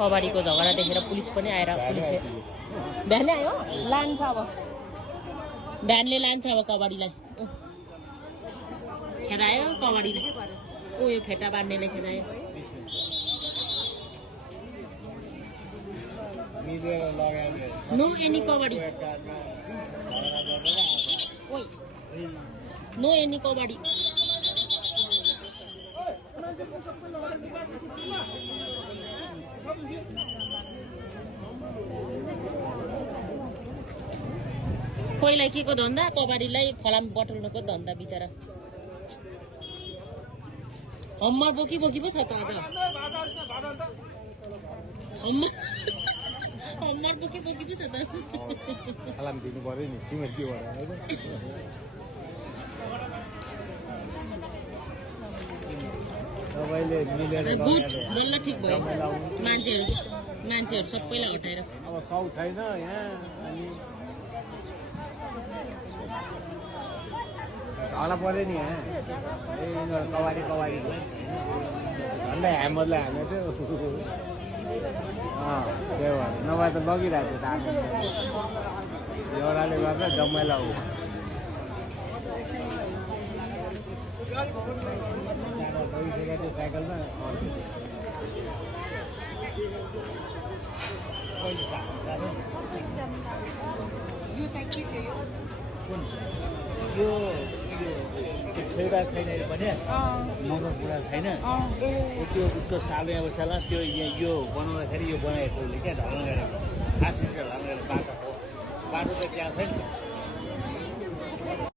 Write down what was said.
कबाडीको झगडा देखेर पुलिस पनि आएर पुलिस भ्यानले आयो लान्छ अब भ्यानले लान्छ अब कबाडीलाई खेदायो कबाडीले ऊ यो फेटा बाँड्नेले खेदायो नो एनी कबाडी ओइ नो एनी कबाडी कोहीलाई के को धन्दा कबाडीलाई फलाम बटुल्नुको धन्दा बिचरा हम्मर बोकी बोकी पो छ त आज हम्मर बोकी बोकी पो छ त फलाम दिनु पर्यो नि सिमेन्टीबाट सबैले मिलेर गुड बल्ल ठिक भयो मान्छेहरू सबैलाई हटाएर अब साउ छैन यहाँ अनि झगडा पर्यो नि यहाँ कबाडी झन्डै ह्यामरले हाने थियो त्यो भएर नभए त लगिरहेको थियो एउटाले गर्दा जम्मैलाई हो साइकलमा यो खेल्दा छैन भने मगर कुरा छैन त्यो उसको साले अब साला त्यो यो बनाउँदाखेरि यो बनाएको क्या ढल्न गरेर आर्टिफिसियल ढल्न गरेर बाटो हो बाटो त त्यहाँ छैन